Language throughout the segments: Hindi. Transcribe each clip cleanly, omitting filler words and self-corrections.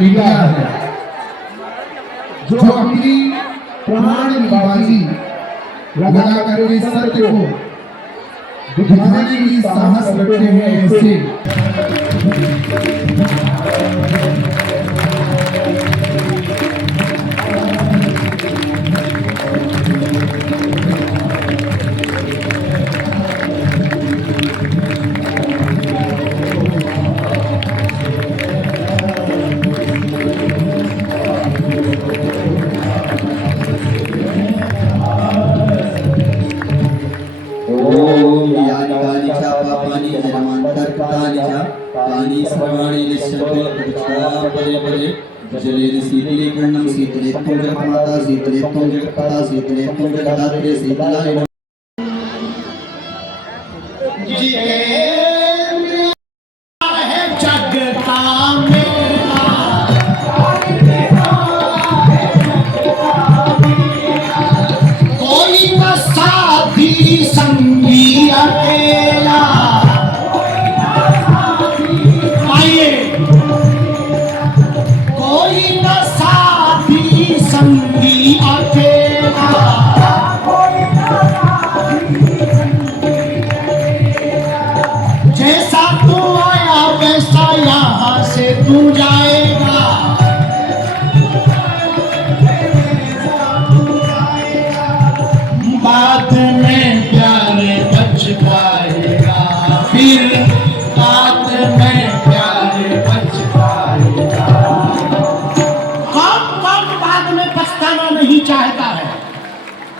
मीडिया है जो अपनी प्राण की बाजी लगा करके सत्य को दिखाने की साहस करते हैं। ऐसे पानी सर्वाणि निश्चले प्रदक्षिणा पदे पदे जलेन शीतले कर्णं शीतले त्वं जगन्माता शीतले त्वं जगत्पदा शीतले त्वं जगदात्रे शीतलाय नमः। कोई न साथी संगी अकेला संगी अकेला जैसा तू आया वैसा यहाँ से तू जाएगा। बाद में प्यारे बच पाएगा, फिर बाद में प्यारे बच पाएगा। नहीं चाहता है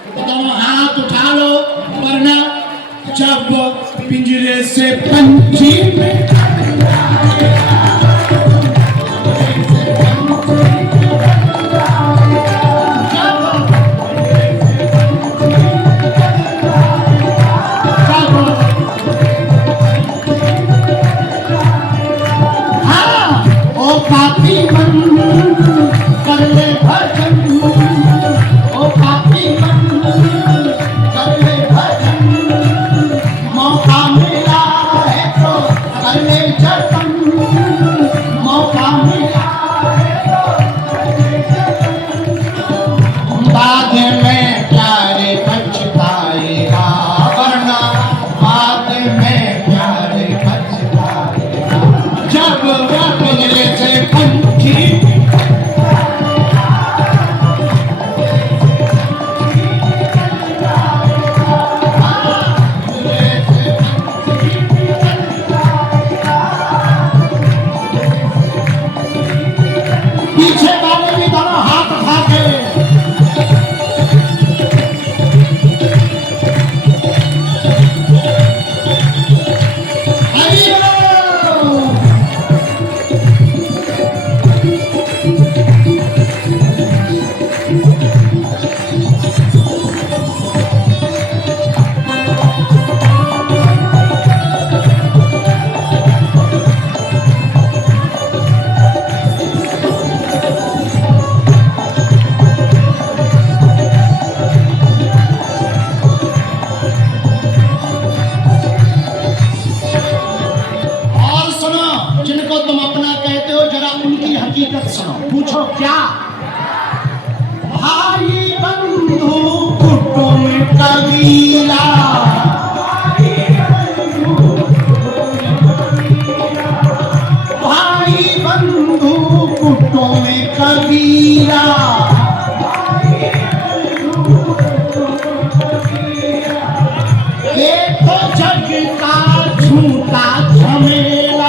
तो तुम हाथ उठा लो, वरना जब पिंजरे से पंछी हाँ ओ पापी मन कर ले भजन, मौका मिला है तो कर ले जतन, मौका मिला है तो बाद में प्यारे पछताएगा, वरना बाद में प्यारे पछताएगा। जब वह पिंजरे से पंछी पीछे वाले भी दोनों हाथ उठा के जिनको तुम अपना कहते हो जरा उनकी हकीकत सुनो। पूछो क्या? भाई बंधु कुटुंब कबीला, भाई बंधु कुटुंब कबीला, ये तो जग का झूठा झमेला।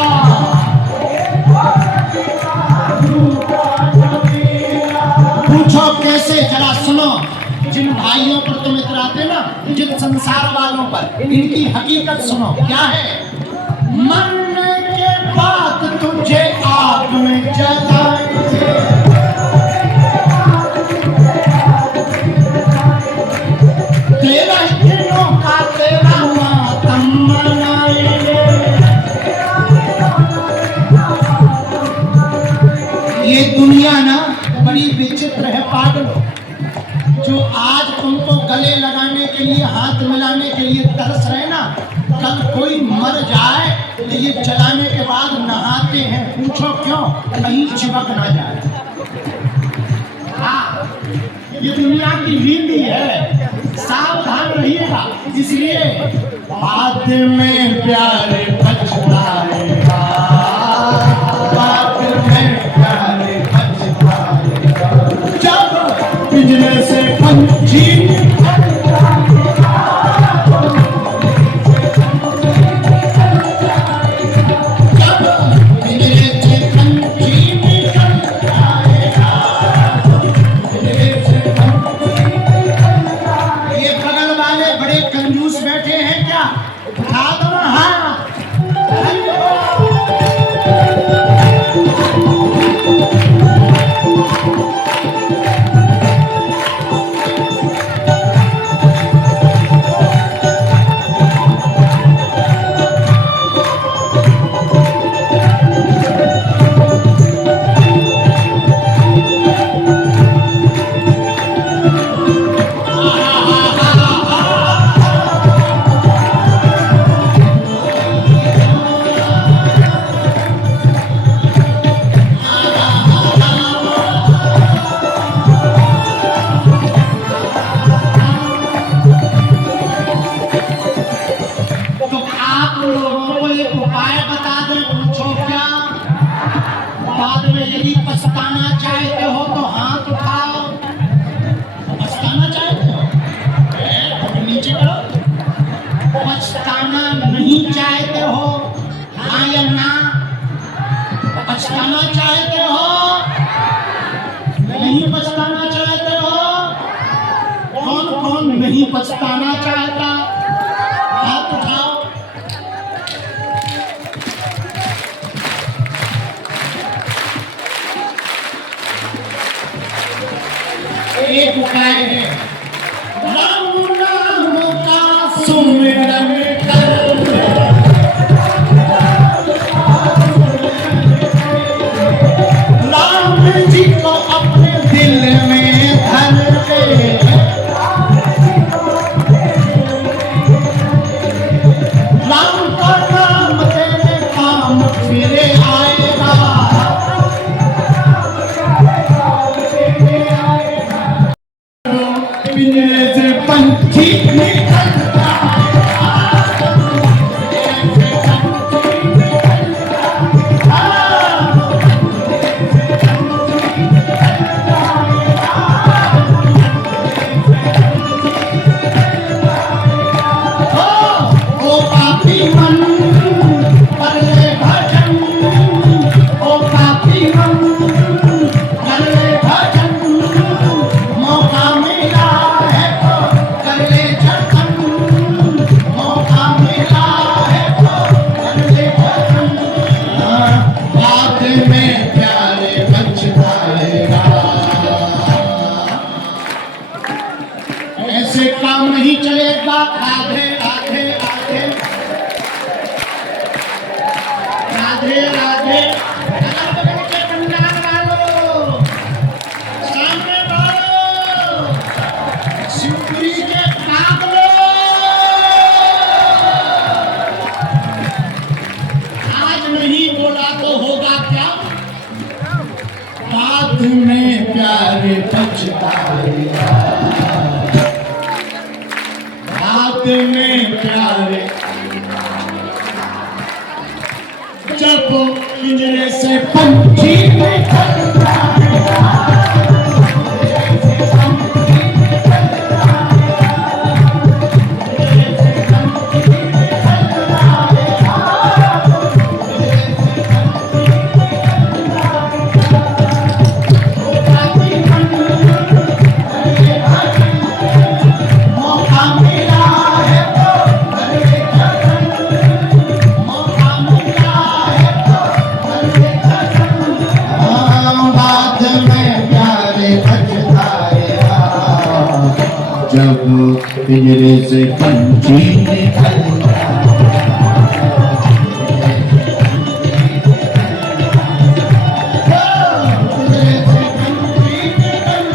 पूछो कैसे? जरा सुनो। जिन भाइयों पर तुम इतराते ना, जिन संसार वालों पर, इनकी हकीकत सुनो। क्या है? मरने के बाद तुझे आग में जलाएंगे, तेरा दिनों का तेरा मातम मनाएंगे। ये दुनिया ना बड़ी विचित्र है पागलों। जो आज तुमको गले लगाने के लिए, हाथ मिलाने के लिए तरस रहे ना, कल कोई मर जाए तो ये जलाने के बाद नहाते हैं। पूछो क्यों? कहीं चिपक ना जाए। हाँ, ये दुनिया की नीति है, सावधान रहिएगा। इसलिए बाद में प्यारे पछताएगा, बाद में प्यारे पछताएगा, जब पिंजरे से पंछी यदि पछताना चाहते हो तो हाथ उठाओ। पछताना चाहते हो तो नीचे करो। पछताना नहीं चाहते हो, हाँ या ना? पछताना चाहते हो, नहीं पछताना चाहते हो? कौन कौन नहीं पछताना चाहता? हाथ उठाओ। एक उपाय है, राम नाम का सुमिरन कर, राम जी को अपने दिल में धर ले, राम का नाम तेरे काम फिरे आएगा। पिंजरे से पंछी निकलता ओ पापी मन कर ले भजन, ओ पापी मन कर ले भजन, मौका मिला है तो कर ले जतन, मौका मिला है तो कर ले जतन। बाद में प्यारे पछताएगा। ऐसे काम नहीं चलेगा। राधे राधे राधे राधे राधे। अगल बगल के पंडाल वालों, सामने वालों, शिवपुरी के कागलो, आज नहीं बोला तो होगा क्या? बाद में प्यारे पछताएगा, बाद में प्यारे। जब पिंजरे से पंछी निकलता मौका मिला है तो कर ले जतन, मौका मिला है तो कर ले जतन। बाद में प्यारे पछताएगा, जब पिंजरे से पंछी निकलता। पिंजरे से पंछी निकलता।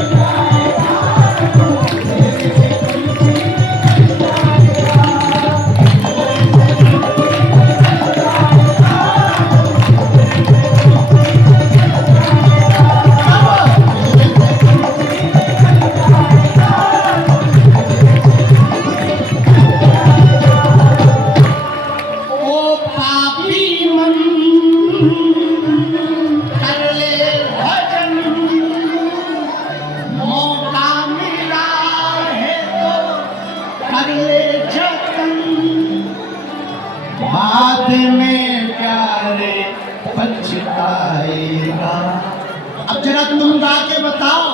अब जरा तुम गा के बताओ।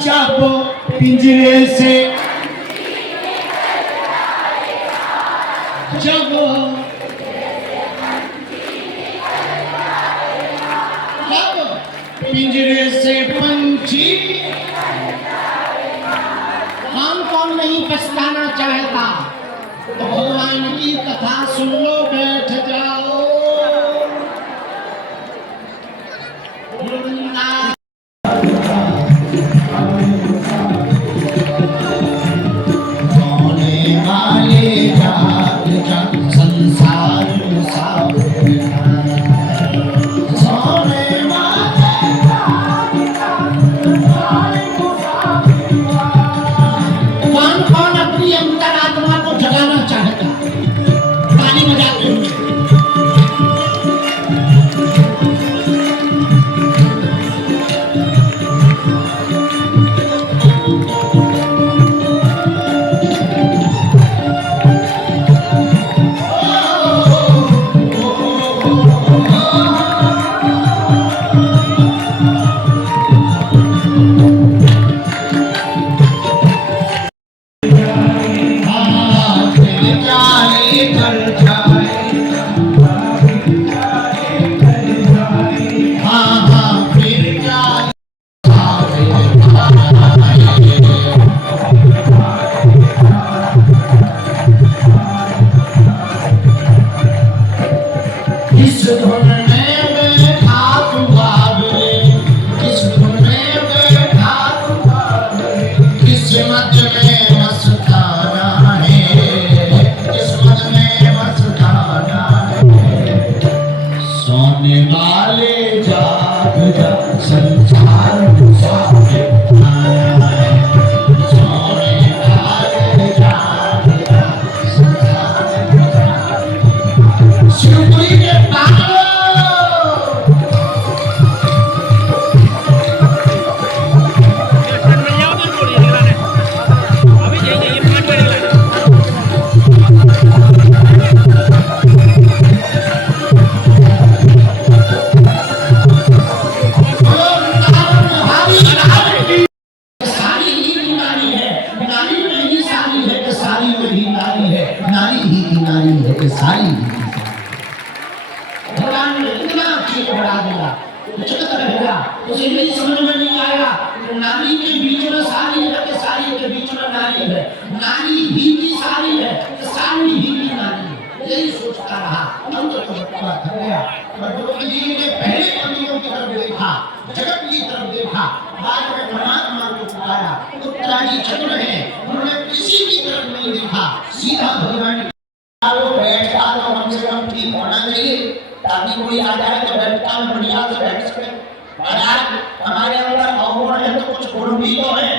जब पिंजरे से जब पिंजरे से पंछी, कौन कौन नहीं पछताना चाहता? तो भगवान की कथा सुन लो, बैठ जाओ। वृंदावन सोने वाले जात जग संसार सोने कौन कौन अपनी अंतरात्मा को जगाना चाहता? ताली बजाते हुए। भगवान ने इतना अच्छे बढ़ा दिया, जगत रहेगा। उसे मेरी समझ में नहीं आया, नारी के बीच में सारी है कि सारी के बीच में नारी है, नारी ही की सारी है कि सारी ही की नारी है, यही सोचता रहा। हम तो भटका थक गया। द्रौपदी जी ने पहले पतियों की तरफ देखा, जगत की तरफ देखा, बाद में परमात्मा को पुकारा। उत्तराजी चक्र है, उन्होंने किसी की तरफ नहीं देखा, सीधा भगवान बैठा तो कम से कम ठीक होना चाहिए, ताकि कोई आ जाए तो बैठता में बढ़िया से बैठ सके। महाराज हमारे अंदर अवगुण है तो कुछ गुण भी तो है।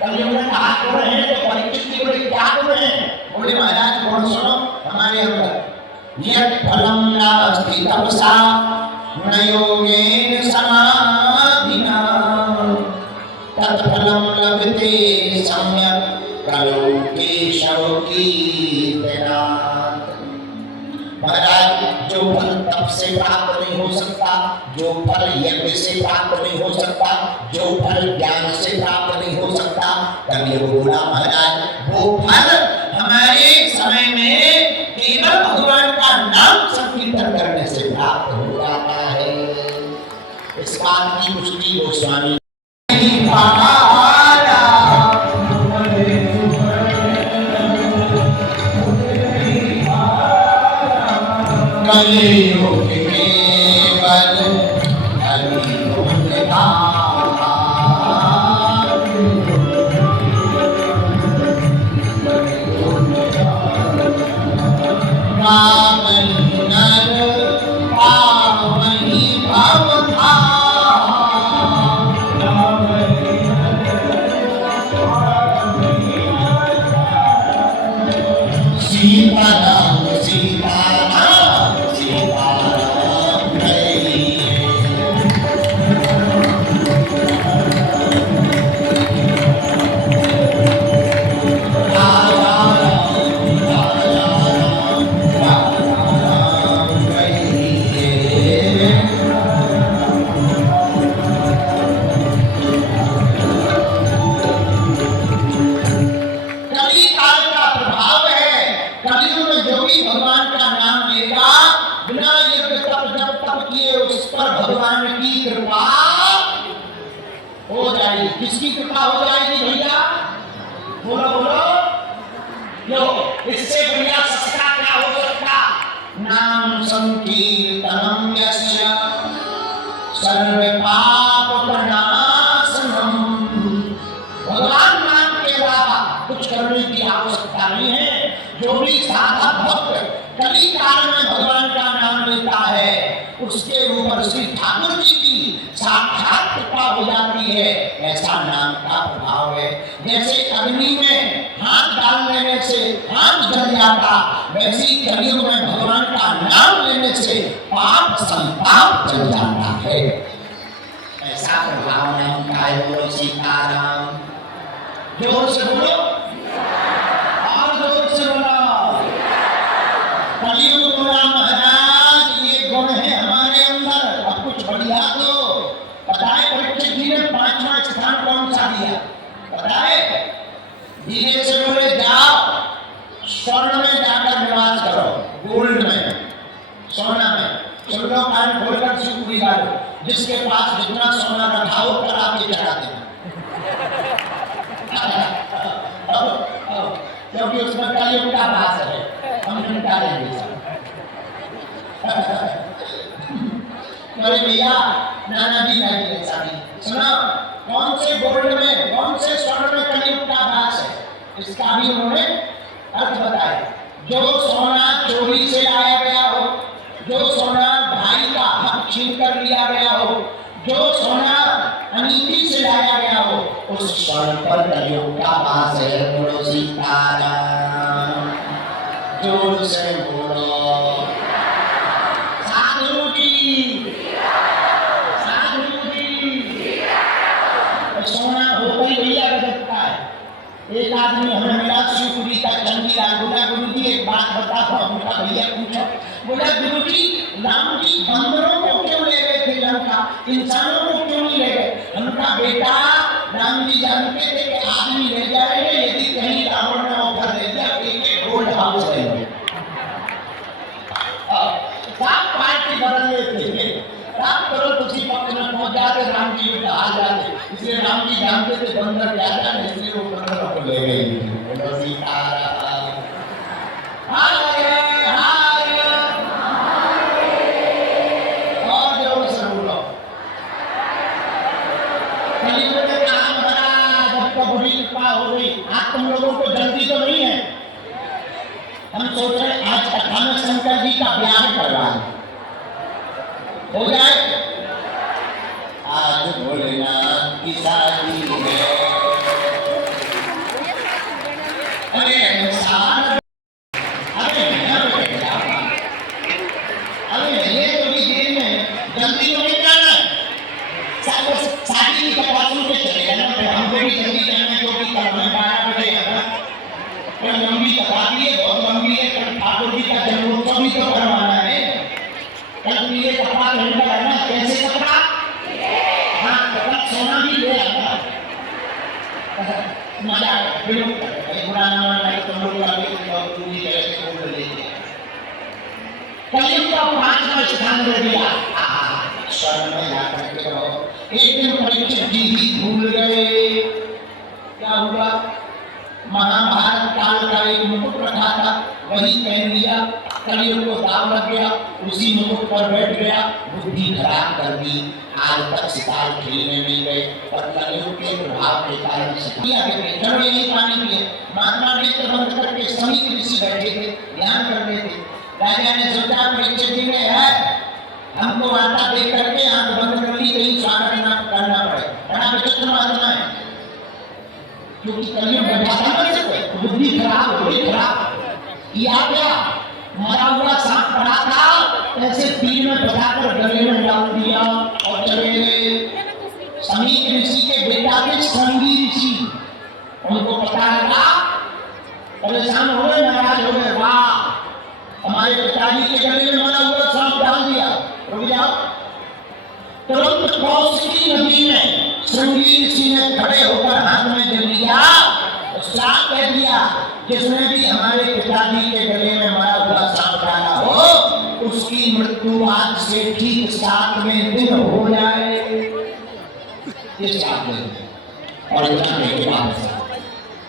कल उन्होंने कहा गुण है तो परीक्षित की बड़ी क्या गुण है? बोले महाराज गुण सुनो हमारे अंदर। यत् फलम नास्ति तपसा गुणयोगेन समाधिना तत्फलम लभते सम्यक् कलो केशव कीर्तना। महाराज जो फल तप से प्राप्त नहीं हो सकता, जो फल यज्ञ से प्राप्त नहीं हो सकता, जो फल ज्ञान से प्राप्त नहीं हो सकता, तभी वो बोला महाराज वो फल हमारे समय में केवल भगवान का नाम संकीर्तन करने से प्राप्त हो जाता है। इस बात की पुष्टि गोस्वामी कलियुग केवल हरिगुण धाम, राम नर पावनी भवधाम, हो जाएगी। किसकी कृपा हो जाएगी भैया? बोलो बोलो। लो, इससे बढ़िया सस्ता क्या हो सकता? नाम संकीर्तनम यस्य सर्व पाप प्रणाशनम। भगवान नाम के अलावा कुछ करने की आवश्यकता नहीं है। जो भी साधक भक्त कली काल में भगवान का नाम लेता है उसके ऊपर श्री ठाकुर जी की साक्षात कृपा हो जाती है। ऐसा नाम का प्रभाव है। जैसे अग्नि में हाथ डाल लेने से हाथ जल जाता, वैसे ही कलयुग में भगवान का नाम लेने से पाप संताप जल जाता है। ऐसा प्रभाव नाम का है। बोलो सीताराम। जोर से बोलो और जोर से बोलो। कलयुग बोला महाराज ये गुण है हमारे अंदर। अब कुछ बढ़िया तो बताए। परीक्षित जी ने 5वां स्थान कौन सा दिया बताए? धीरे से बोले जाओ स्वर्ण में जाकर निवास करो, गोल्ड में, सोना में। सुनो कान खोलकर शिवपुरी डालो। जिसके पास जितना सोना रखा हो कर आके चढ़ा देना, क्योंकि उसमें कलयुग का वास है। हम निकालेंगे अरे भैया नाना जी नहीं ऐसा नहीं। सुनो कौन से गोल्ड में कौन से स्वर्ण में कलयुग का वास है इसका भी उन्होंने अर्थ बताया। जो सोना चोरी से लाया गया हो, जो सोना भाई का हक छीन कर लिया गया हो, जो सोना अनीति से लाया गया हो, उस स्वर्ण पर कलयुग का वास है। बोलो सीताराम। जोर से बोलो साधु जी, साधु जी। सोना होता ही भैया गजब का है। एक आदमी हमें मिला शिवपुरी का चंदीलाल। बोला गुरु जी एक बात बताता हूँ। बोला भैया पूछो। बोला गुरु जी राम जी बंदरों को क्यों ले गए थे लंका, इंसानों को क्यों नहीं ले गए? उनका बेटा राम जी जानते थे कि आदमी ले जाएंगे, यदि कहीं रावण ने ऑफर दे दिया एक गोल्ड हाउस लेंगे। सात पार्टी बदल लेते थे। रात करो किसी पक्ष में पहुंच जाते, राम जी उनका हाल जाते। इसलिए राम जी जानते थे बंदर क्या जाने, इसलिए वो बंदरों को ले गए। और जोर से बोलो। कलयुग में काम बना जब तो बुरी कृपा हो गई। आज तुम लोगों को जल्दी तो नहीं है। हम सोच रहे आज कथा में शंकर जी का ब्याह करवाएं, हो जाए। आज भोलेनाथ की शादी है। अरे ये तो भी देर में जल्दी तो नहीं जाना। शादी की कथा सुन के चले जाना। हमको भी जल्दी जाना है क्योंकि कल हमें 12 बजे आना। लंबी कथा भी है, बहुत लंबी है। कल ठाकुर जी का जन्मोत्सव भी तो करवाना है। कल ये कपड़ा पहनकर आना। कैसे कपड़ा? हाँ कपड़ा सोना भी ले आना। मजा तुम लोग कलयुग का 5वां स्थान दे दिया। स्वर्ण में जाकर के रहो। एक दिन परीक्षित जी भी भूल गए। क्या हुआ? महाभारत काल का एक मुकुट रखा था, वही पहन लिया। कलयुग को दाव लग गया, उसी मुकुट पर बैठ गया। बुद्धि खराब कर दी। आज तक शिकार खेलने नहीं गए और कलयुग के प्रभाव के कारण शिकार चलो यही पानी पिए। महात्मा नेत्र बंद करके सभी ऋषि बैठे थे, ध्यान कर रहे थे। राजा ने सोचा परीक्षित जी ने है हमको वार्ता देख करके आंख बंद कर ली, कहीं स्वागत न करना पड़े। बड़ा विचित्र महात्मा है क्योंकि कलयुग में बुद्धि खराब बुद्धि खराब किया गया। मरा हुआ सांप पड़ा था, ऐसे तीर में बचाकर गले में डाल दिया और चले गए। समीप ऋषि के बेटा थे संगी ऋषि, उनको पता लगा, परेशान हो गए, नाराज हो गए। वाह हमारे पिताजी के गले में मरा हुआ सांप डाल दिया। रुक जाओ। तुरंत कौशिकी नदी में श्रृंगी ऋषि ने खड़े होकर हाथ में जल लिया, श्राप कह दिया जिसने भी हमारे पिताजी के गले में मरा हुआ सांप डाला हो उसकी मृत्यु आज से ठीक 7वें दिन हो जाए। ये श्राप दे और इतना नहीं के बाद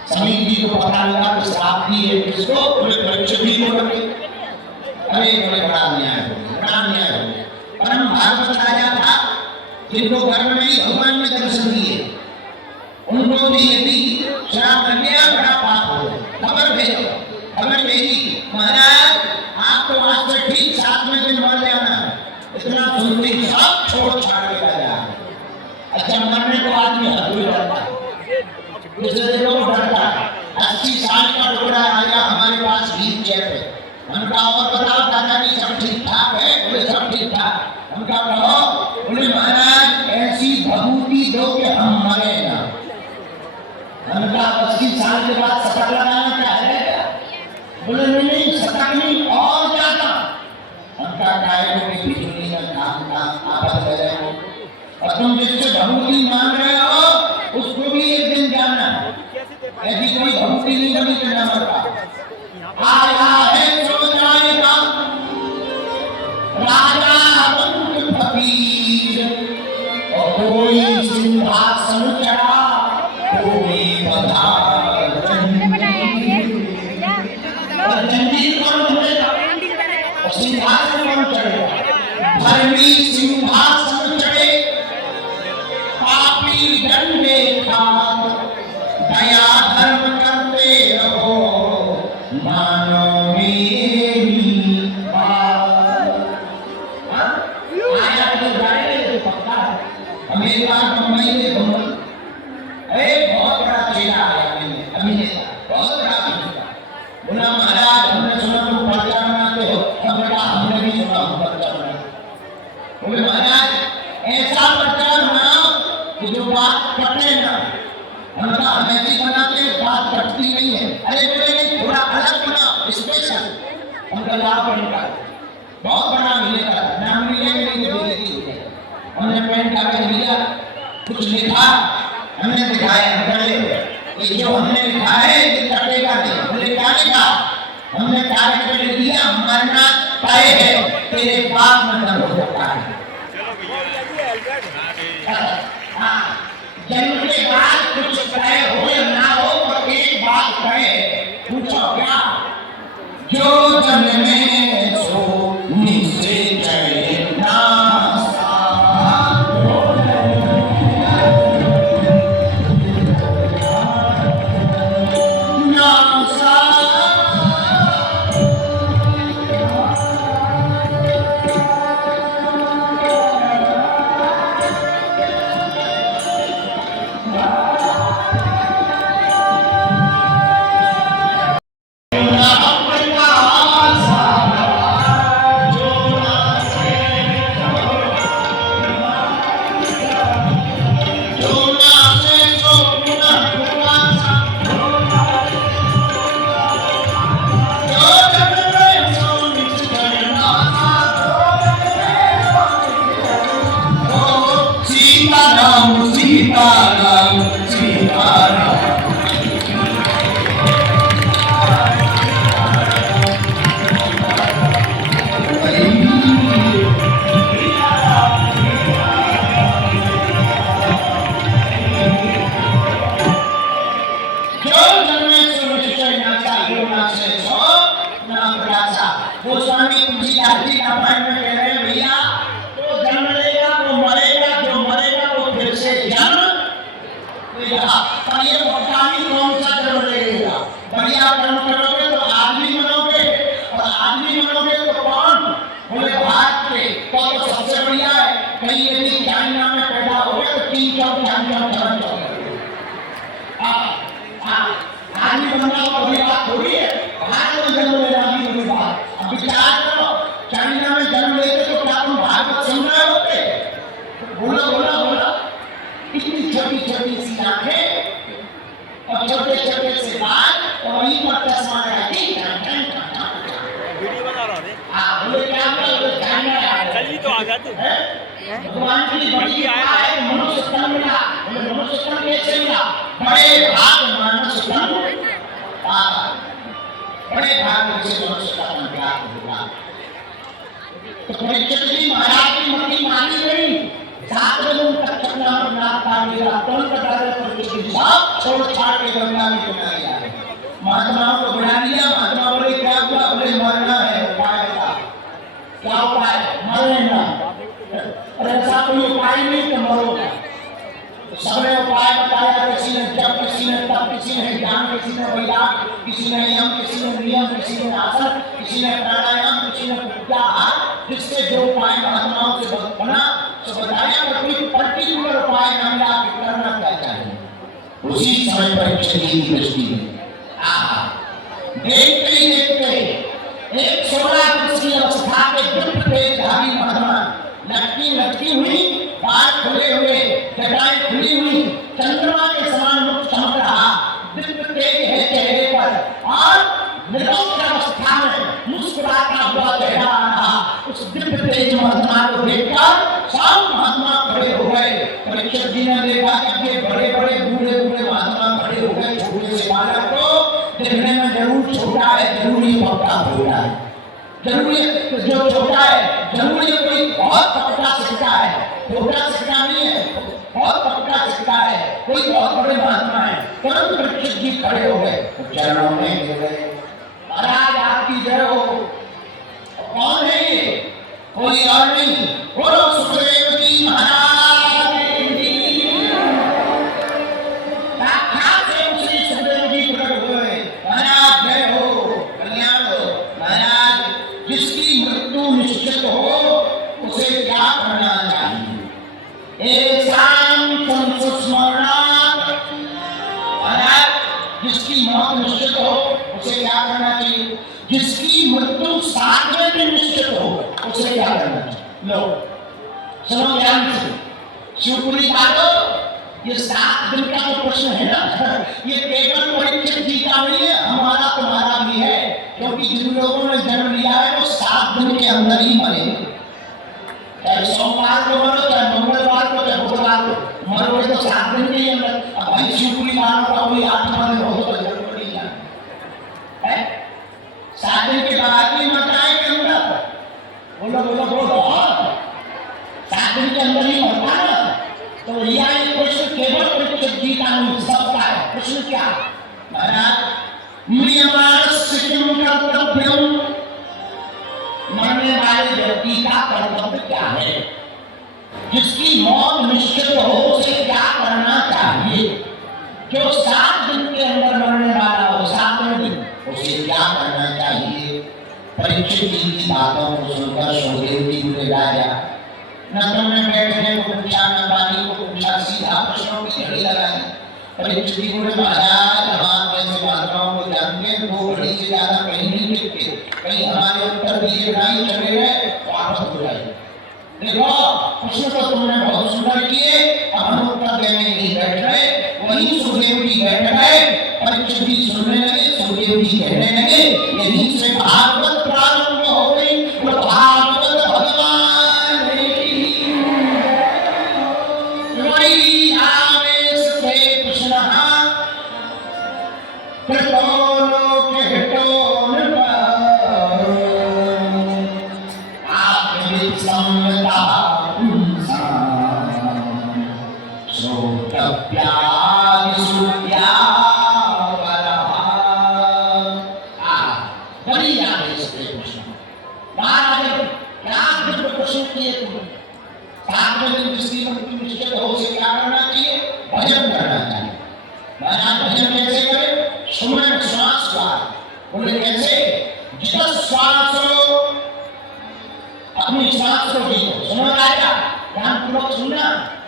समीप जी को पता लगा कि श्राप दी है किसको, बोले परीक्षित जी को लगे। अरे बोले बड़ा अन्याय हो गया, बड़ा अन्याय हो गया। परम भागवत राजा था जिनको गर्भ में ही भगवान ने दर्शन दिए, उनको भी यदि श्राप लग गया बड़ा पाप हो गया। खबर भेजी महाराज आप तो आज से ठीक 7वें दिन मर जाना। इतना सुनते ही सब छोड़ छाड़ के आ जा। अच्छा मरने को आदमी हर कोई डरता है, दूसरे लोग डरता है। 80 साल का टुकड़ा आया हमारे पास व्हील चेयर पे, हमका और बताओ दादाजी सब ठीक ठाक है? बोले सब ठीक ठाक। हमका कहो, बोले महाराज ऐसी भभूति दो कि हम मरे ना। हमका 80 साल के बाद शपथ लगाना क्या है? बोले नहीं शपथ नहीं और ज्यादा। हमका काय को भी बिजली का काम आपस में रहे और तुम जिससे भभूति मांग रहे हो उसको भी एक दिन जाना। यदि कोई भक्ति नहीं कभी करना पड़ता। आया है जो जाएगा राजा रंग फकीर, और कोई सिंहासन चढ़ा कोई बधा जंजीर कौन चढ़ेगा और सिंहासन कौन चढ़ेगा? धर्मी सिंहासन चढ़े पापी डंडे खाए, दया धर्म करते रहो मानो मेरी बात। आया तो जाए तो पक्का हम एक बार मुंबई में घूमे, बहुत बड़ा चेला आया अभिनेता, बहुत बड़ा अभिनेता। बोला महाराज हमने सुना तुम पर्चा बनाते हो। हमने भी सुना पर्चा बनाते। बोले महाराज ऐसा पर्चा बनाओ कि जो बात कटे ना। हमका हमें बनाते बात कटती नहीं है। अरे बोले नहीं थोड़ा अलग बनाओ स्पेशल। हमका लाभ बनता बहुत बड़ा अभिनेता नाम लिया नहीं तो बेइज्जती। हमने पेन कागज लिया कुछ लिखा हमने दिखाया ये जो हमने लिखा है ये कटेगा नहीं। बोले क्या लिखा? हमने कागज पे लिख दिया मरना तय है, तेरे बाप में दर्द हो जाता है। जन्म के बाद कुछ तय हो या ना हो तो एक बात तय है। पूछो क्या? जो जन्मे सो निश्चय ना भगवान की बड़ी है मनुष्य तन मिला। मनुष्य तन कैसे मिला? बड़े भाग मनुष्य तन बड़े भाग से मनुष्य तन प्राप्त हुआ। तो परीक्षित जी महाराज की मति मानी नहीं, 7 दिन तक चलना काटेगा, तुरंत डाले पर सब छोड़ छाड़ के गंगा में चला गया। महात्माओं को बुला लिया, महात्मा बोले क्या हुआ? बोले मरना है, उपाय बता। क्या उपाय? मरना। अरे ऐसा कोई उपाय नहीं तो मरो। सबने उपाय बताया, किसी ने जप, किसी ने तप, किसी ने ज्ञान, किसी ने वैराग, किसी ने यम, किसी ने नियम, किसी ने आसन, किसी ने प्राणायाम, किसी ने प्रत्याहार, जिससे जो उपाय महात्माओं से बना तो बताया, पर कोई पर्टिकुलर उपाय न मिला कि करना क्या चाहिए। उसी समय पर की दृष्टि में देखते ही देखते एक 16 वर्ष की अवस्था के दिव्य तेजधारी महात्मा लटकी हुई, बाल खुले हुए, जटाएं खुली हुई, चंद्रमा के समान मुख चमक रहा, दिव्य तेज है चेहरे पर और निर्दोष अवस्था में मुस्कुराता हुआ चेहरा आ रहा। उस दिव्य तेज महात्मा को देखकर सब महात्मा खड़े हो गए। परीक्षित जी ने देखा कि ये बड़े बड़े बूढ़े बूढ़े महात्मा खड़े हो गए। छोटे से बालक को देखने में जरूर छोटा है, जरूरी पक्का होता है, जरूरी जो छोटा है जरूरी कोई बहुत पक्का सिक्का है, छोटा सिक्का नहीं है, बहुत पक्का सिक्का है, कोई बहुत बड़े महात्मा है। तुरंत परीक्षित जी खड़े हो गए, चरणों में गिर गए। महाराज आपकी जय हो। कौन है ये? कोई और नहीं, बोलो सुखदेव जी महाराज की। साक्षात श्री सुखदेव जी प्रकट हुए। महाराज जय हो, कल्याण हो। महाराज जिसकी मृत्यु निश्चित हो उसे क्या करना चाहिए? एक जिसकी मौत निश्चित हो उसे क्या करना चाहिए? जिसकी मृत्यु 7वें दिन निश्चित हो उसे क्या करना चाहिए? लो सुनो ध्यान से, शिवपुरी वालों, ये 7 दिन का जो प्रश्न है ना, ये केवल परीक्षित जी का नहीं है, हमारा तुम्हारा भी है। क्योंकि जिन लोगों ने जन्म लिया है वो 7 दिन के अंदर ही मरेंगे। चाहे सोमवार को मरो, चाहे मंगलवार को, चाहे बुधवार को मरोगे तो 7 दिन के ही अंदर। अब भाई शिवपुरी वालों का कोई 8वां दिन हो तो जरूर नहीं है। 7 दिन के बाद ही मरता है के अंदर? बोलो बोलो बोलो, 7 दिन के अंदर ही मरता ना। तो यह एक प्रश्न केवल परीक्षित जी का नहीं, सबका है। प्रश्न क्या? महाराज म्रियमाणस्य किं कर्तव्यम्, मरने वाले व्यक्ति का कर्तव्य क्या है? जिसकी मौत निश्चित हो उसे क्या करना चाहिए? जो 7 दिन के अंदर मरने वाला हो, 7वें दिन, उसे क्या करना चाहिए? परीक्षित जी की बातों को सुनकर सुखदेव जी बोले, राजा न तुमने बैठने को पूछा, न पानी को पूछा, सीधा प्रश्नों की झड़ी लगाई। परीक्षित जी बोले, महाराज हम जैसे महात्माओं को जानते हैं, वो घड़ी से ज्यादा कहीं नहीं लिखते, कहीं हमारे उत्तर दिए नहीं चले गए तो आपस हो जाए। देखो प्रश्न तो तुमने बहुत सुंदर किए, अब हम उत्तर देने नहीं बैठ रहे। वही सुखदेव जी बैठ गए, परीक्षित जी सुनने लगे, सुखदेव जी कहने लगे, यहीं से भागवत प्रारंभ हो गई। तो भागवत भगवान की वही आवेश थे कृष्ण कृतो लोक हितो नृप आत्मविसंगता बड़ी आवेश थे कृष्ण। महाराज क्या प्रश्न किए तुम? 7वें दिन जिसकी मृत्यु निश्चित हो उसे क्या करना चाहिए? भजन करना चाहिए। महाराज भजन कैसे करें? सुमन श्वास का। बोले कैसे? जितना श्वास हो अपनी श्वास को जीतो। सुनो राजा, ध्यानपूर्वक सुनना।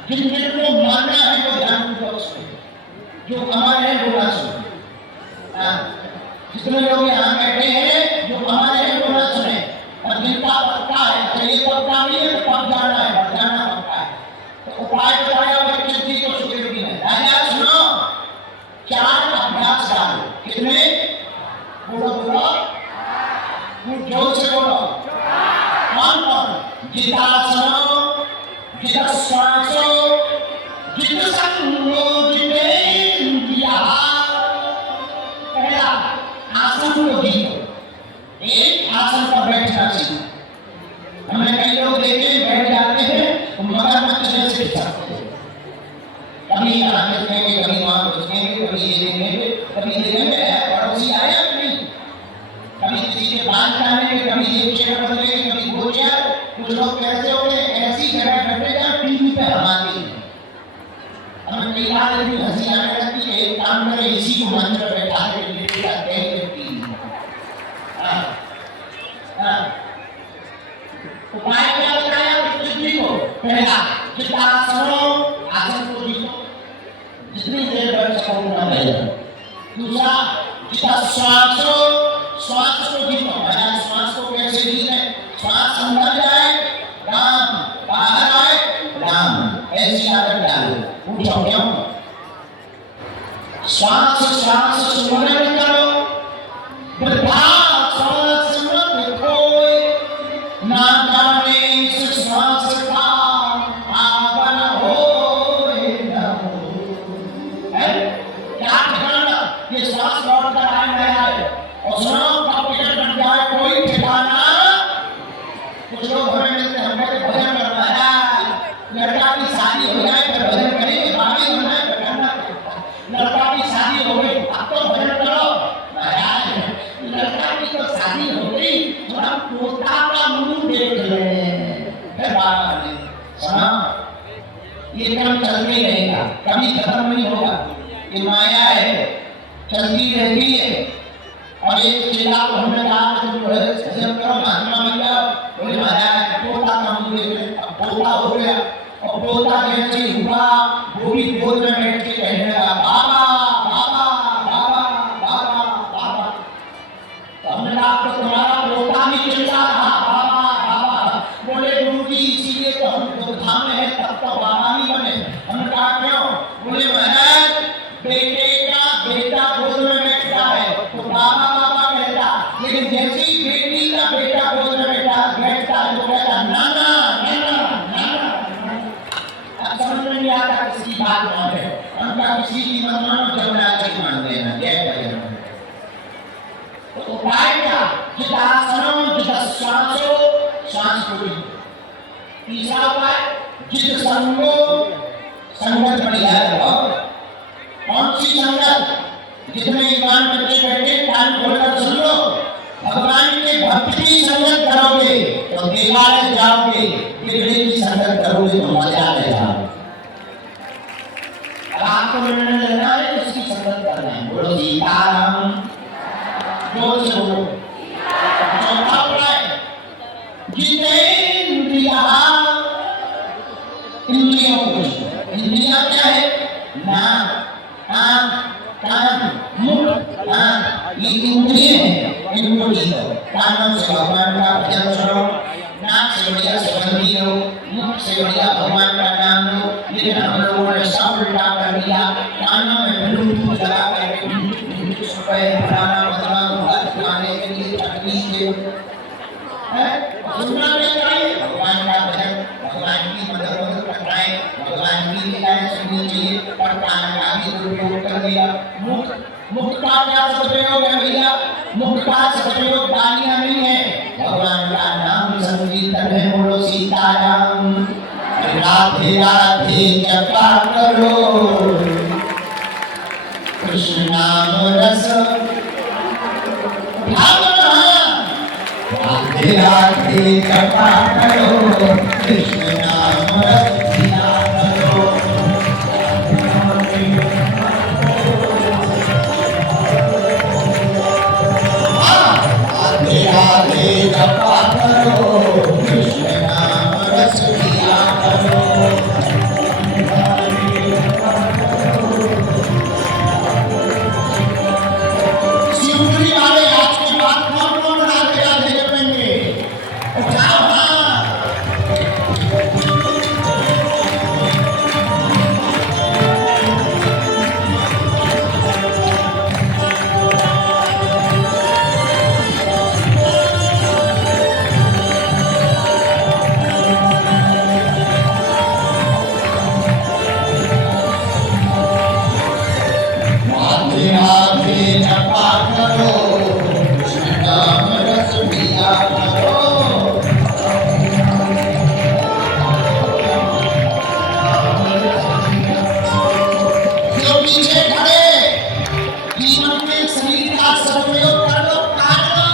जिन जिन को मानना है वो ध्यानपूर्वक सुनो, जो हमारे हैं वो ना सुनो। जितने लोग यहाँ बैठे हैं जो हमारे हैं वो ना सुने, और जिनका पक्का है, चाहिए पक्का नहीं है तो पक जाना है, पक जाना पक्का है। तो उपाय बताया परीक्षित जी को सुखदेव जी ने। राजा सुनो, 4 अभ्यास डालो। कितने? बोलो बोलो, जोर से बोलो। कौन कौन? जितासनो, जितश्वासो, जितसंगो, जितेन्द्रिया। पहला आसन को जीतो। एक आसन पर बैठना सीखो। हमें कई लोग देखे बैठ जाते हैं, मगरमच्छ जैसे कभी यहाँ देखेंगे, कभी वहाँ देखेंगे, कभी ये देखेंगे, कभी देखेंगे पड़ोसी आया कि नहीं, कभी किसी के बाल काटेंगे, कभी ये चेयर बदलेंगे, कभी वो चेयर। कुछ लोग कैसे हो गए, ऐसी जगह बैठे जहाँ टीवी पे हम आती है। हमें कई बार इतनी हंसी आने लगती है, एक काम करें इसी को मंच पर बैठा के लेके जाते हैं टीवी। उपाय क्या बताया पृथ्वी को? पहला, जितना सुनो आसन को जीतो, जितनी देर बैठ सको उतना बैठो। दूसरा, जितना श्वास लो, श्वास को जीतो। श्वास को कैसे जीते? श्वास अंदर जाए राम, बाहर आए राम, ऐसी आदत डालो। पूछो क्यों? श्वास श्वास सुमरन करो, वृथा श्वास मत खोए, ना जाने इस श्वास का आवन होए न होए। क्या ठिकाना? ये श्वास लौट कर आए नहीं आए। और सुनो, कब टिकट बन जाए कोई ठिकाना। कुछ लोग हमें मिलते हैं, हमें भजन करना है, लड़का की शादी हो जाए फिर भजन करेंगे, बाकी होना है लड़का की शादी हो गई अब तो भजन करो। लड़का की तो शादी हो गई, थोड़ा पोता का मुंह देख ले, फिर बात सुना। ये काम चलते रहेगा, कभी खत्म नहीं होगा। ये माया है, चलती रहती है। और एक चेला को हमने कहा कि जो है भजन करो, महात्मा बन जाओ। बोले महाराज पोता का मुंह देख ले। अब पोता हो गया और पोता जैसे हुआ वो भी गोद में बैठ के कहने लगा बाबा बाबा बाबा बाबा बाबा। तो हमने कहा तो तुम्हारा पोता भी चिल्ला रहा बाबा बाबा। बोले गुरु जी इसीलिए तो हम धाम में है, तब तो बाबा ही बने। हमने कहा क्यों? बोले महाराज बेटे का बेटा गोद में बैठता है तो बाबा बाबा कहता, लेकिन जैसे ही बेटी का बेटा गोद में बैठता है तो कहता नाना नाना नाना। समझ में नहीं आता किसी बात माने, उनका किसी की मत मानो, जमुना जी मान देना। जय भजन। तो उपाय क्या? जितना आसनो, जितना श्वासो, श्वास को भी। तीसरा उपाय, जित संगो, संगत बढ़िया रहो। कौन सी संगत? जितने ईमान बच्चे बैठे कान खोलकर सुन लो। भगवान के भक्त की संगत करोगे तो देवालय जाओगे, बिगड़े की संगत करोगे तो मजा आएगा। आपको निर्णय लेना है, इसकी संगत करना है। बोलो सीताराम, जोर से बोलो। चौथा उपाय, जितेंद्रिया, इंद्रियों को। इंद्रिया क्या है? नाक, आँख, कान, मुख। ये इंद्रिय है, इनको जीतो। कानों से भगवान का भजन सुनो, नाक से बढ़िया सुगंधी लो, मुख से बढ़िया भगवान का नाम लो। लेकिन हम लोगों ने सब उल्टा कर दिया, कानों में ब्लूटूथ लगा करके रुपए फलाना खाने के लिए तकलीफ दे। सुनना नहीं चाहिए भगवान का भजन, भगवान की मदद कराएं, भगवान की लीलाएं सुननी चाहिए। पर कान का भी दुरुपयोग कर दिया। मुख का क्या सदुपयोग है भैया? मुख का सदुपयोग गालियां नहीं है, भगवान का नाम संकीर्तन है। बोलो सीताराम, राधे राधे जपा करो, कृष्ण नाम रस राधे राधे जपा करो, कृष्ण नाम रस पिया करो। राधे राधे जपा करो, कृष्ण नाम रस पिया करो। शिवपुरी वाले आज के बाद कौन राधे राधे जपेंगे? उठाओ हाथ। पीछे खड़े जीवन में शरीर का सदुपयोग कर लो, काट लो।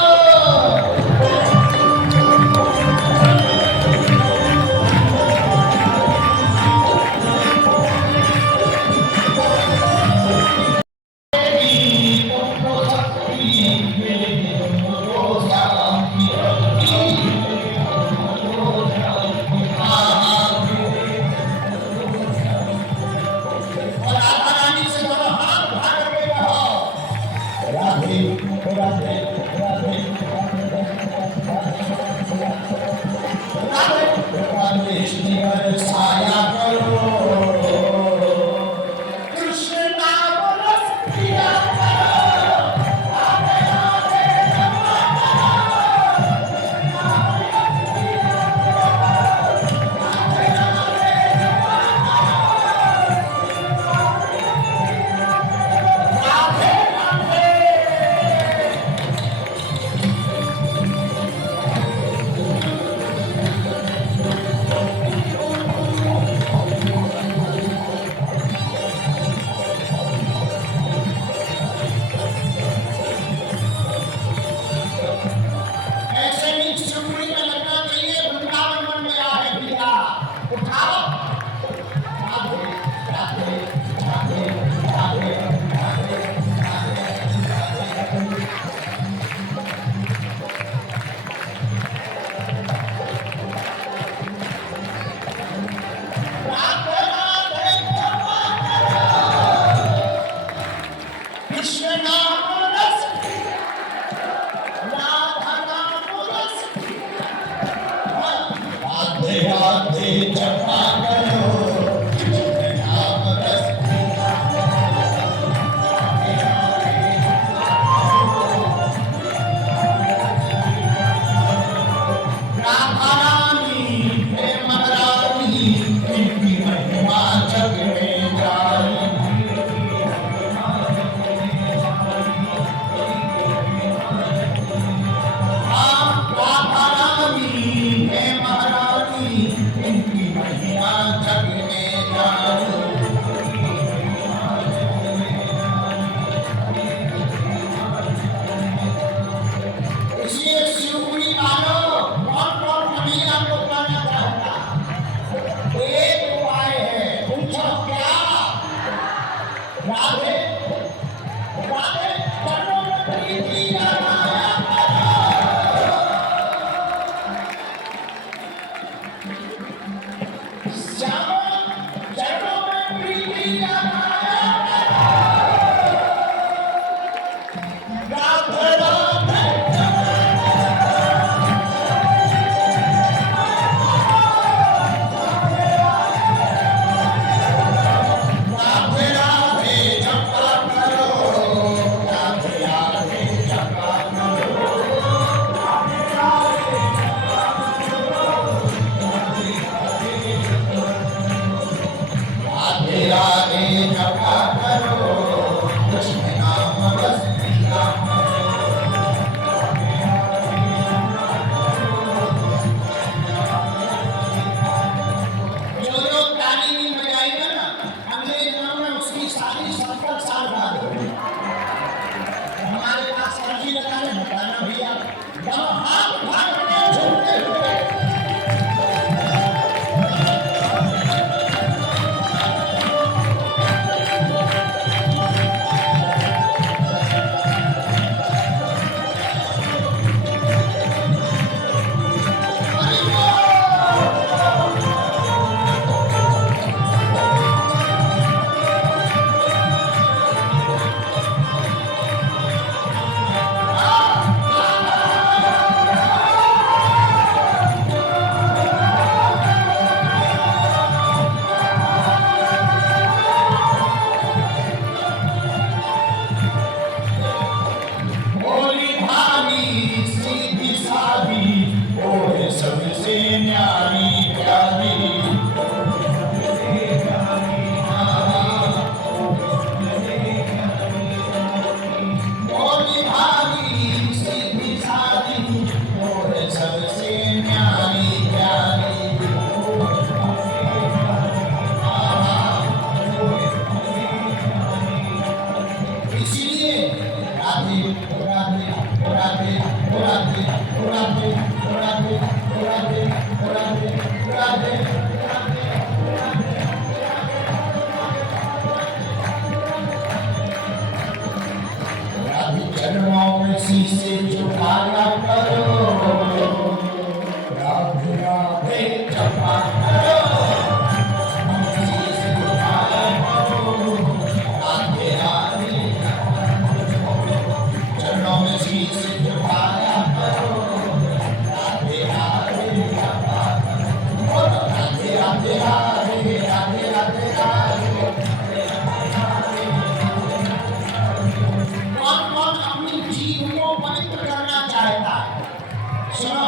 और राधा रानी से दोनों हाथ उठा करके कहो, राधे राधे राधे राधे जीवन साया करो, कृष्ण नाम रस पिया करो, राधे राधे ऐसे नीच चुनरी में लगना चाहिए, वृंदावन मन में आ है पिता, उठाओ। राधे राधे राधे राधे राधे राधे राधे कृष्ण नाम रस, राधा नाम रस, राधे राधे जपा करो, कृष्ण नाम रस, राधा रानी प्रेम रानी, इनकी महिमा जग में जानी। राधा रानी है महारानी, इनकी महिमा जग में जानो। इसलिए शिवपुरी वालों, कौन कन्हैया को पाना चाहता? एक उपाय है, पूछो क्या? राधे राधे चरणों में प्रीति लगाया श्यामा, चरणों में प्रीति लगाया राधे राधे राधे राधे जपा करो, राधे राधे जपा करो, राधे राधे जपा करो, कृष्ण नाम रस पिया करो। जो ताली नहीं बजाएगा ना, अगले जन्म में उसकी शादी 70 साल बाद होगी। हमारे पास अर्जी लगाने बताना भैया, दोनों हाथ उठा करके झूमते हुए उसी से झुकाया करो, राधे राधे जपा करो, उसी से झुकाया करो, राधे राधे चरणों में शीश झुकाया करो, राधे राधे जपा करो, राधे राधे राधे राधे राधे राधे। कौन कौन अपनी जीव को पवित्र करना चाहता है? सुनो,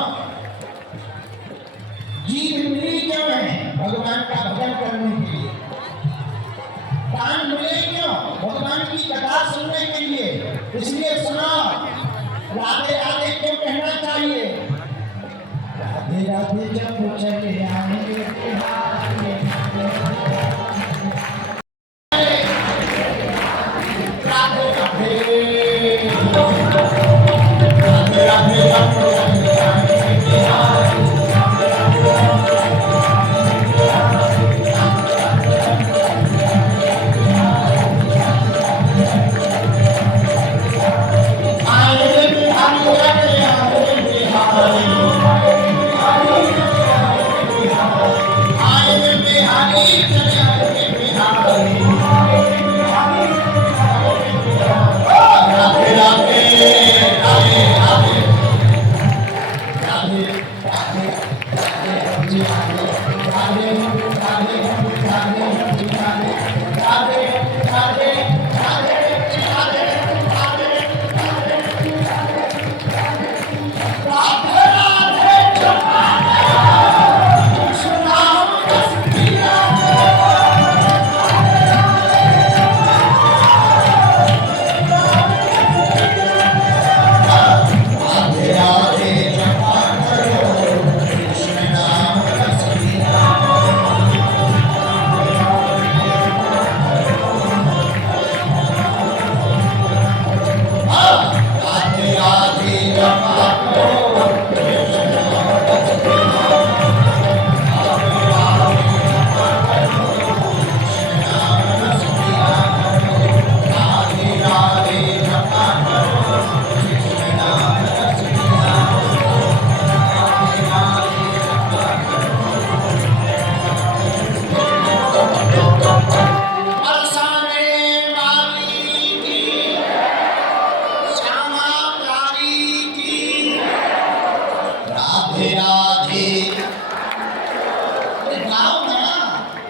जीव मिली क्यों है? भगवान का भजन करने के लिए। कान मिले क्यों? भगवान की कथा सुनने के लिए। इसलिए सुनो, राधे राधे क्यों कहना चाहिए? राधे राधे जब चले आएंगे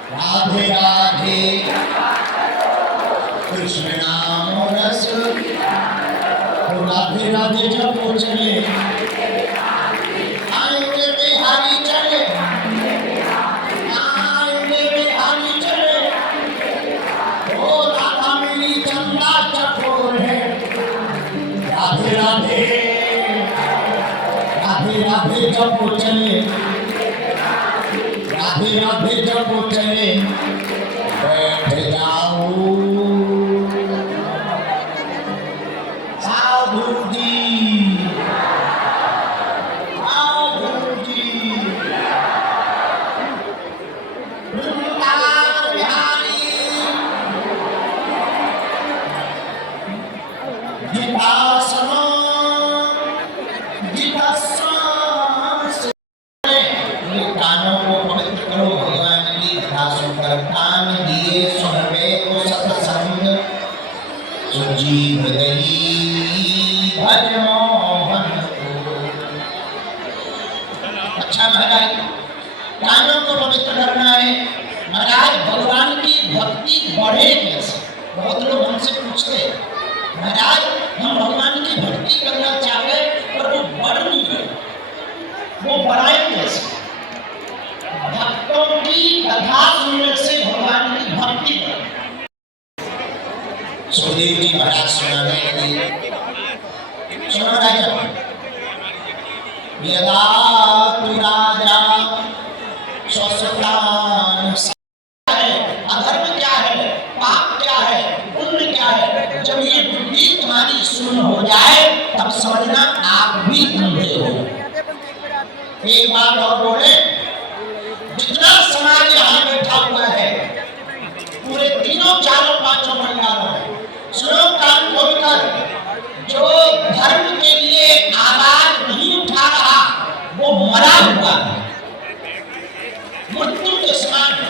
राधे राधे कृष्ण नाम रस। राधे राधे जब वो चले आएंगे बिहारी चले, आएंगे बिहारी चले। ओ राधा मेरी चंदा चकोर है। राधे राधे राधे राधे जब वो चले, राधे राधे जब वो चले, बैठ जाओ साधु जी, साधु जी। वृंदावन बिहारी गीता सुनो, गीता सुनो। कानों को पवित्र करो, भगवान की कथा सुनकर कान दिए सुनवे को सत्संग, सुजीव गई भज मोहन को। अच्छा महाराज, कानों को पवित्र करना है। महाराज भगवान की भक्ति बढ़े कैसे? बहुत लोग हमसे पूछते हैं, महाराज हम भगवान की भक्ति करना चाहते पर वो बढ़ नहीं रही, वो बढ़ाए कैसे? भक्तों की कथा सुनने से भगवान की भक्ति बढ़े। सुखदेव जी महाराज सुनाने लगे, सुनो राजा। यदा तु राजा स्वसुतान, अधर्म क्या है, पाप क्या है, पुण्य क्या है, जब ये बुद्धि तुम्हारी शून्य हो जाए तब समझना आप भी अंधे हो। एक बात और बोले, जितना समाज यहाँ बैठा हुआ है पूरे तीनों चारों पांचों मंडलों में, सुनो कान खोलकर, जो धर्म के लिए आवाज नहीं उठा रहा वो मरा हुआ है, मृत्यु के समान है,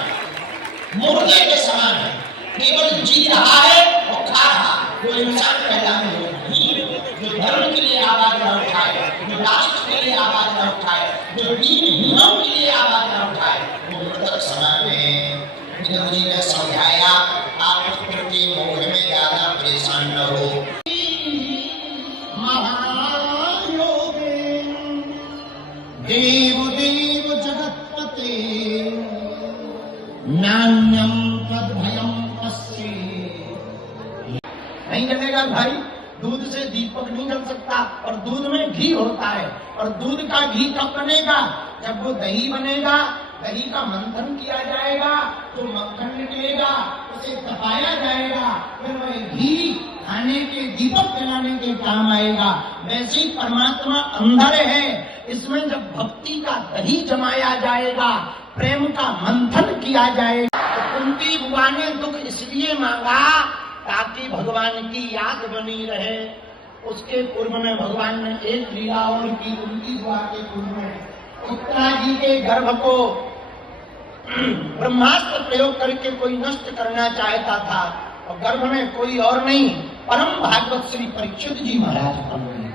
मुर्गे के समान है, केवल जी रहा है और खा रहा। वो इंसान कहलाने नहीं। जो धर्म के लिए आवाज न उठाए, जो राष्ट्र के लिए आवाज न उठाए, जो दीनहीनों के लिए आवाज न उठाए, वो मृतक समान है। गुरु जी ने समझाया आप पुत्र के मोह में ज्यादा परेशान न हो। देव देव जगतपते नान्यम तद्भयम अस्ति। नहीं जलेगा भाई, दूध से दीपक नहीं जल सकता, और दूध में घी होता है, और दूध का घी कब बनेगा? जब वो दही बनेगा, दही का मंथन किया जाएगा तो मक्खन निकलेगा, उसे तपाया जाएगा, फिर वह घी खाने के दीपक जलाने के काम आएगा। वैसे ही परमात्मा अंदर है, इसमें जब भक्ति का दही जमाया जाएगा, प्रेम का मंथन किया जाएगा। तो कुंती बुआ ने दुख इसलिए मांगा ताकि भगवान की याद बनी रहे। उसके पूर्व में भगवान ने एक लीला और की, कुंती बुआ के पूर्व में उत्तरा जी के गर्भ को ब्रह्मास्त्र प्रयोग करके कोई नष्ट करना चाहता था, और गर्भ में कोई और नहीं, परम भागवत श्री परीक्षित जी महाराज बन गए।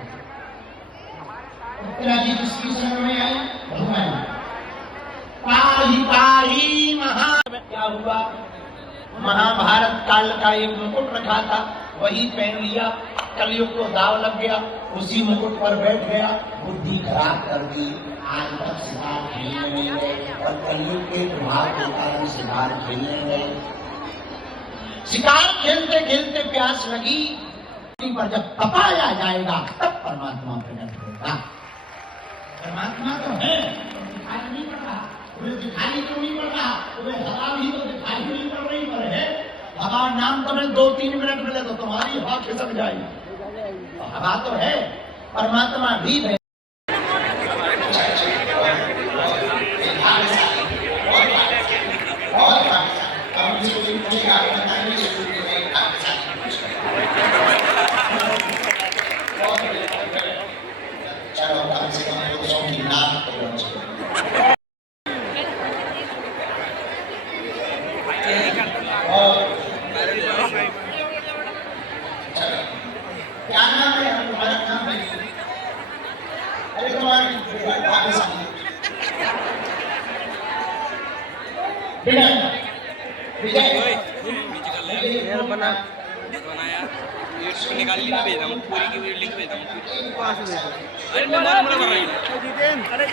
उत्तरा जी किसकी शरण में आए? भगवान। पाही पाही क्या हुआ? महाभारत काल का एक मुकुट रखा था, वही पहन लिया, कलयुग को दाव लग गया, उसी मुकुट पर बैठ गया, बुद्धि खराब कर दी। आज तक शिकार खेलने नहीं गए, और कलयुग के प्रभाव के कारण शिकार खेलने गए। शिकार खेलते खेलते प्यास लगी, पर जब तपाया जाएगा तब परमात्मा प्रकट होगा। परमात्मा तो है, दिखाई नहीं पड़ रहा। उन्हें दिखाई क्यों नहीं पड़ रहा? उन्हें हवा भी तो दिखाई नहीं पड़ रही, पर है हवा। नाम तुम्हें 2-3 मिनट मिले तो तुम्हारी हवा खिसक जाएगी। तो हवा तो है, परमात्मा भी है। चलो कम से कम पुरुषों की नाक तो क्या नाम है तुम्हारा? नाम है? अरे तुम्हारी विजय बना यार, निकाल ली, मैं भेजा हूँ पूरी की पूरी लिंक भेजा हूँ। अरे मैं मार रहा हूँ। अरे